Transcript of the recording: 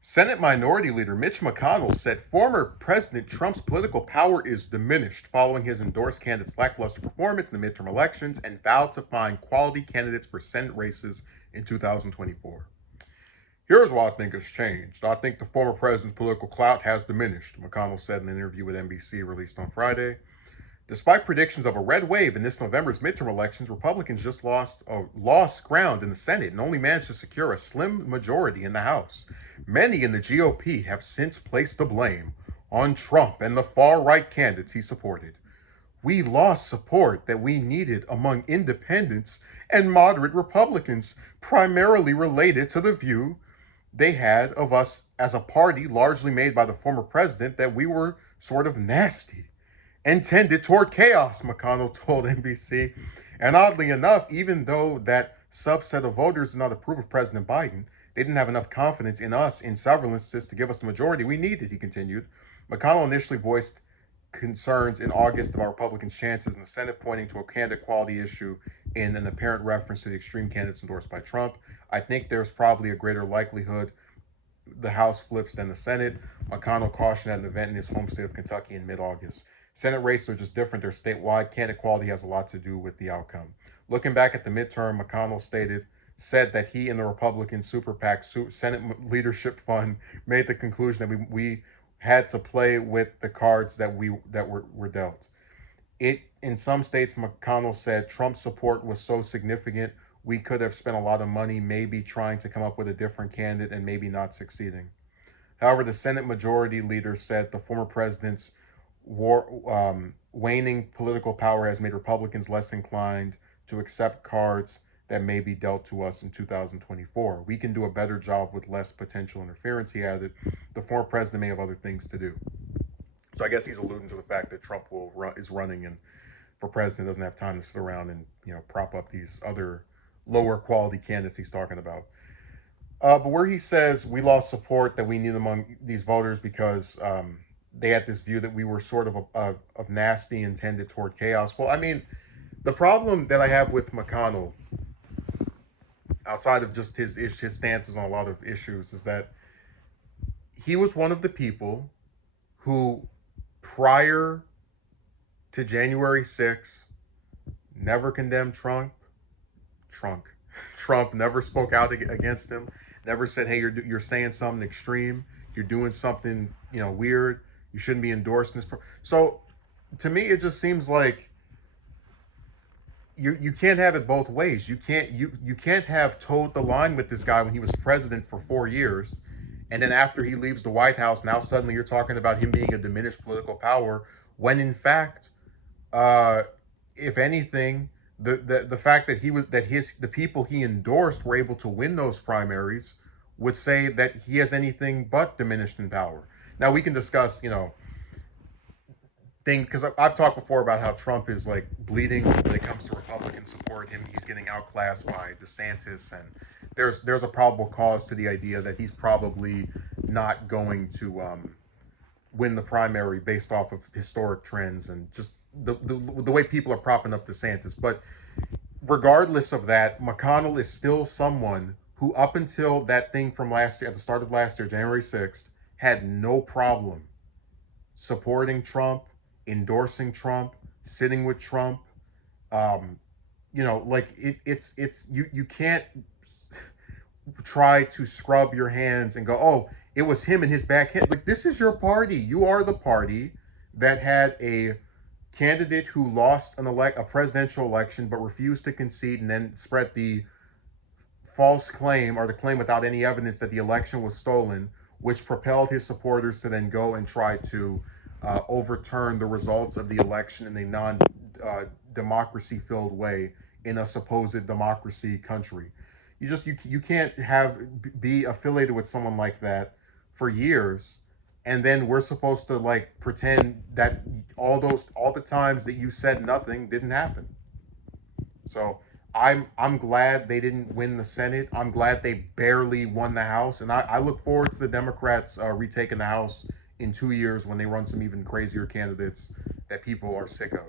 Senate Minority Leader Mitch McConnell said former President Trump's political power is diminished following his endorsed candidate's lackluster performance in the midterm elections and vowed to find quality candidates for Senate races in 2024. Here's what I think has changed. I think the former president's political clout has diminished, McConnell said in an interview with NBC released on Friday. Despite predictions of a red wave in this November's midterm elections, Republicans just lost ground in the Senate and only managed to secure a slim majority in the House. Many in the GOP have since placed the blame on Trump and the far-right candidates he supported. We lost support that we needed among independents and moderate Republicans, primarily related to the view they had of us as a party largely made by the former president that we were sort of nasty and tended toward chaos, McConnell told NBC. And oddly enough, even though that subset of voters did not approve of President Biden, they didn't have enough confidence in us in several instances to give us the majority we needed, he continued. McConnell initially voiced concerns in August about Republicans' chances in the Senate, pointing to a candidate quality issue in an apparent reference to the extreme candidates endorsed by Trump. I think there's probably a greater likelihood the House flips than the Senate. McConnell cautioned at an event in his home state of Kentucky in mid-August. Senate races are just different. They're statewide. Candidate quality has a lot to do with the outcome. Looking back at the midterm, McConnell said that he and the Republican super PAC Senate Leadership Fund made the conclusion that we had to play with the cards that were dealt. In some states, McConnell said Trump's support was so significant we could have spent a lot of money maybe trying to come up with a different candidate and maybe not succeeding. However, the Senate Majority Leader said the former president's waning political power has made Republicans less inclined to accept cards that may be dealt to us in 2024. We can do a better job with less potential interference, he added. The former president may have other things to do. So I guess he's alluding to the fact that Trump is running and for president doesn't have time to sit around and prop up these other lower quality candidates he's talking about. But where he says we lost support that we need among these voters because they had this view that we were sort of nasty and tended toward chaos. Well, I mean, the problem that I have with McConnell, outside of just his stances on a lot of issues, is that he was one of the people who, prior to January 6th, never condemned Trump, never spoke out against him, never said, hey, you're saying something extreme, you're doing something weird, you shouldn't be endorsing this. So to me, it just seems like you can't have it both ways. You can't have towed the line with this guy when he was president for 4 years, and then after he leaves the White House, now suddenly you're talking about him being a diminished political power, when in fact, if anything, the fact that the people he endorsed were able to win those primaries would say that he has anything but diminished in power. Now we can discuss, because I've talked before about how Trump is like bleeding when it comes to Republican support. He's getting outclassed by DeSantis, and there's a probable cause to the idea that he's probably not going to win the primary based off of historic trends and just the way people are propping up DeSantis. But regardless of that, McConnell is still someone who, up until that thing from last year, at the start of last year, January 6th, had no problem supporting Trump, endorsing Trump, sitting with Trump. You can't try to scrub your hands and go, oh, it was him and his backhand. Like, this is your party. You are the party that had a candidate who lost a presidential election but refused to concede and then spread the false claim, or the claim without any evidence, that the election was stolen, which propelled his supporters to then go and try to overturn the results of the election in a non-democracy filled way in a supposed democracy country. You can't be affiliated with someone like that for years, and then we're supposed to like pretend that all the times that you said nothing didn't happen. So I'm glad they didn't win the Senate. I'm glad they barely won the House, and I look forward to the Democrats retaking the House in 2 years when they run some even crazier candidates that people are sick of.